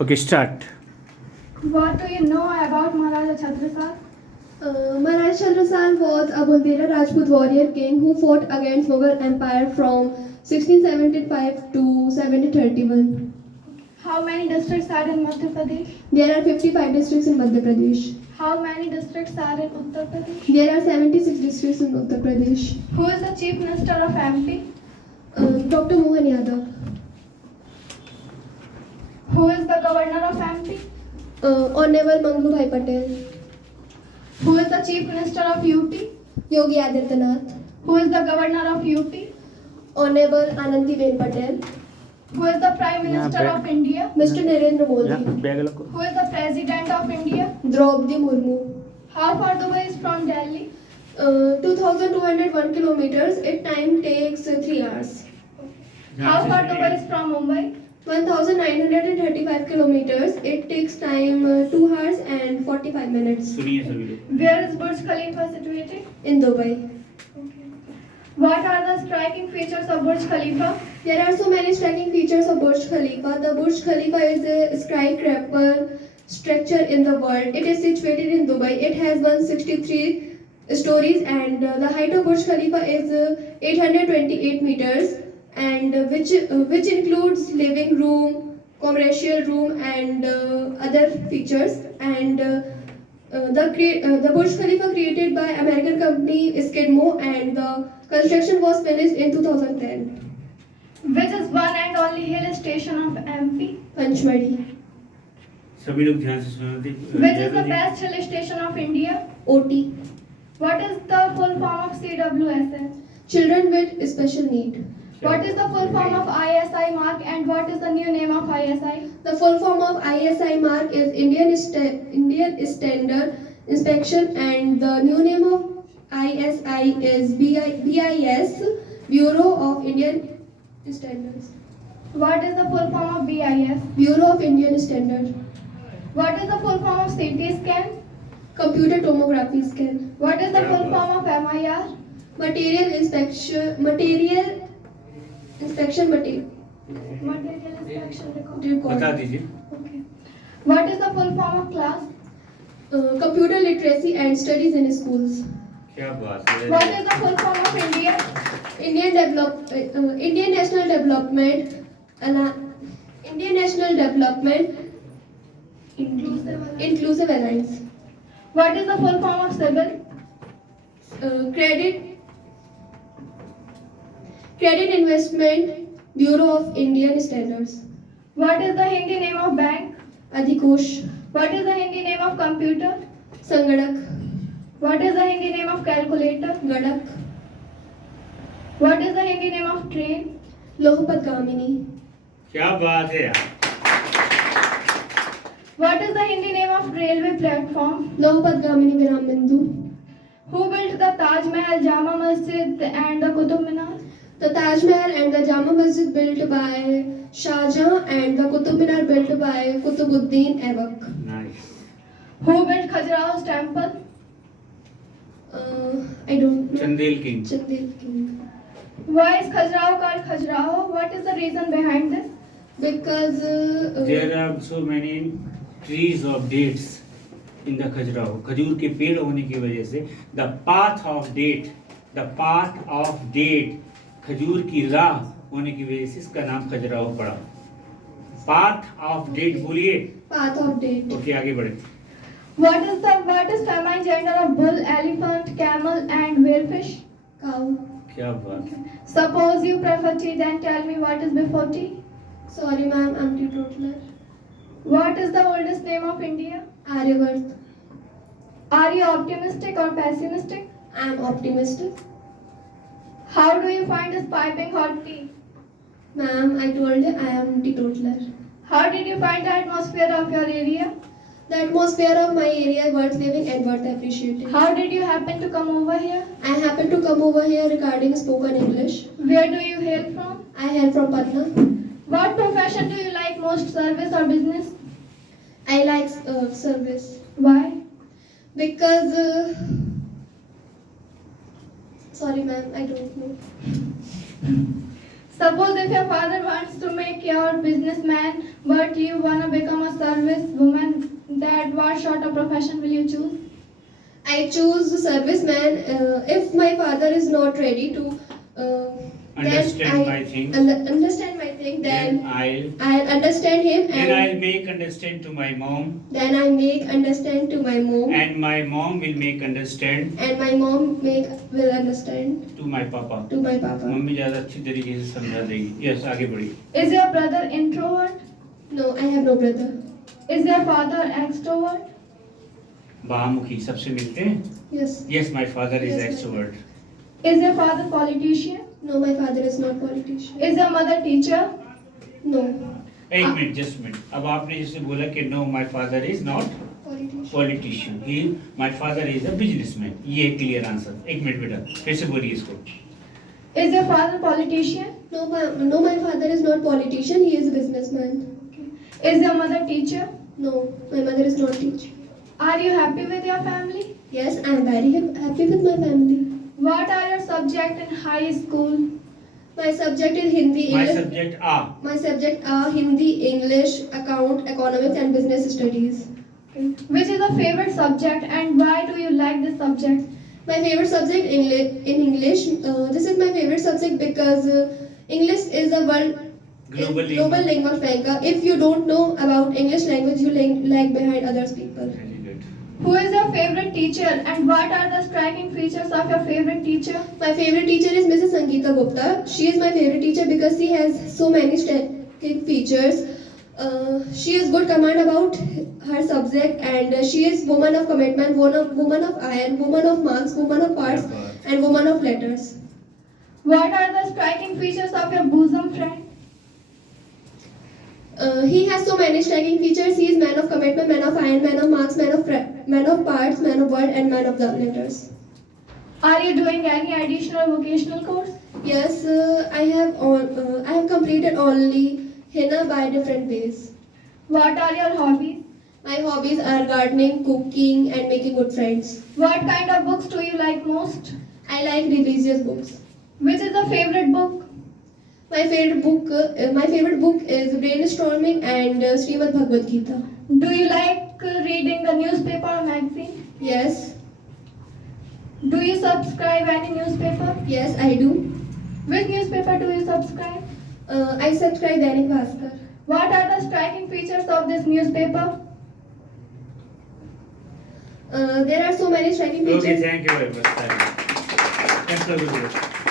Okay, start. What do you know about Maharaja Chhatrasal? Maharaja Chandrasal was a Bundela Rajput warrior king who fought against Mughal Empire from 1675 to 1731. How many districts are in Madhya Pradesh? There are 55 districts in Madhya Pradesh. How many districts are in Uttar Pradesh? There are 76 districts in Uttar Pradesh. Who is the Chief Minister of MP? Dr. Mohan Yadav. Who is the Governor of MP? Honorable Manglu Bhai Patel. Who is the Chief Minister of UP? Yogi Adityanath. Who is the Governor of UP? Honorable Anandiben Patel. Who is the Prime Minister Yeah, of India? Mr. Narendra Modi. Bag रखो. Who is the President of India? Draupadi Murmu. How far Dubai is from Delhi? 2,201 kilometers. It time takes 3 hours. How far Dubai is from Mumbai? 1,935 kilometers. It takes time 2 hours and 45 minutes. सुनिए सभी लोग. Where is Burj Khalifa situated? In Dubai. What are the striking features of Burj Khalifa? There are so many striking features of Burj Khalifa. The Burj Khalifa is a skyscraper structure in the world. It is situated in Dubai. It has 163 stories and the height of Burj Khalifa is 828 meters and which includes living room, commercial room and other features and the Burj Khalifa created by American company Skidmore and the construction was finished in 2010. Which is one and only hill station of MP? Panchmadi. सभी लोग ध्यान से सुनो. Which is the best hill station of India? OT. What is the full form of CWSS? Children with special need. What is the full form of ISI mark and what is the new name of ISI? The full form of ISI mark is Indian Standard Inspection and the new name of ISI is BIS, Bureau of Indian Standards. What is the full form of BIS? Bureau of Indian Standard. What is the full form of CT scan? Computer tomography scan. What is the full form of MIR? Material inspection Material inspection record. बता record. दीजिए. Okay. What is the full form of class? Computer literacy and studies in schools. क्या बात है. What is the full form of India? Indian National Development Indian National Development Inclusive Alliance. What is the full form of civil? Credit Investment Bureau of Indian Standards. What is the Hindi name of bank? Adhikosh. What is the Hindi name of computer? Sangadak. What is the Hindi name of calculator? Gadak. What is the Hindi name of train? Lohapat Gamini. क्या बात है यार. What is the Hindi name of railway platform? Lohapat Gamini Viram Bindu. Who built the Taj Mahal, Jama Masjid and the Qutub Minar? The Taj Mahal and the Jama Masjid built by Shah Jahan and the Qutub Minar built by Qutubuddin Aibak. Nice. Who built Khajuraho's temple? I don't know. Chandel king. Chandel King. Why is Khajuraho called Khajuraho? What is the reason behind this? Because There are so many trees of dates in the Khajuraho. खजूर के पेड़ होने की वजह से the path of date खजूर की राह होने की वजह से इसका नाम खजुराहो पड़ा. path of date बोलिए. path of date. ओके आगे बढ़े. What is feminine gender of bull, elephant, camel and whalefish? Cow. क्या बात. Suppose you prefer tea, then tell me what is before tea. Sorry ma'am, I'm teetotaler. What is the oldest name of India? Aryavart. Are you optimistic or pessimistic? I'm optimistic. How do you find this piping hot tea? Ma'am, I told you I am teetotaler. How did you find the atmosphere of your area? The atmosphere of my area worth living and worth appreciating. How did you happen to come over here? I happen to come over here regarding spoken English. Where do you hail from? I hail from Patna. What profession do you like most, service or business? I like service Why? because sorry ma'am, I don't know. Suppose if your father wants to make you a businessman, but you wanna become a service woman, that what sort of profession will you choose? I choose serviceman. If my father is not ready to Understand my things. understand my thing, then I'll understand him, then and I'll make understand to my mom, then I make understand to my mom, and my mom will make understand and my mom will understand to my papa. to my papa. Mummy ज़्यादा अच्छी तरीके से समझा देगी। Yes, आगे बढ़िए। Is your brother introvert? No, I have no brother. Is your father extrovert? बामुखी सबसे मिलते हैं। Yes. Yes, my father is Yes, my- extrovert. Is your father politician? No, my father is not politician. Is your mother teacher? No. एक मिनट, just minute. अब आपने जैसे बोला कि no my father is not Politician. Politician, he my father is a businessman. ये clear answer. एक मिनट बेटा, फिर से बोलिए इसको। Is your father politician? No, my father is not politician. He is a businessman. Is your mother teacher? No, my mother is not teacher. Are you happy with your family? Yes, I am very happy with my family. What are your subjects in high school? My subject is Hindi, my English. Subject आ My subject are Hindi, English, account, economics, and business studies. Which is your favorite subject and why do you like this subject? My favorite subject in English. This is my favorite subject because English is a global lingua franca. If you don't know about English language, you lag behind others people. Very good. Who is your favorite teacher and what are the striking features of your favorite teacher? My favorite teacher is Mrs. Sangeeta Gupta. She is my favorite teacher because she has so many striking features. She has good command about her subject, and she is woman of commitment, woman of iron, woman of marks, woman of parts, and woman of letters. What are the striking features of your bosom friend? He has so many striking features. He is man of commitment, man of iron, man of marks, man of parts, man of word, and man of the letters. Are you doing any additional vocational course? Yes, I have completed only henna by different ways. What are your hobbies? My hobbies are gardening, cooking, and making good friends. What kind of books do you like most? I like religious books. Which is your favorite book? My favorite book is Brainstorming and Srimad Bhagavad Gita. Do you like reading the newspaper or magazine? Yes, Do you subscribe any newspaper? yes, I do. Which newspaper do you subscribe? I subscribe Dainik Bhaskar. What are the striking features of this newspaper? There are so many striking okay, features. Thank you very much. Thanks for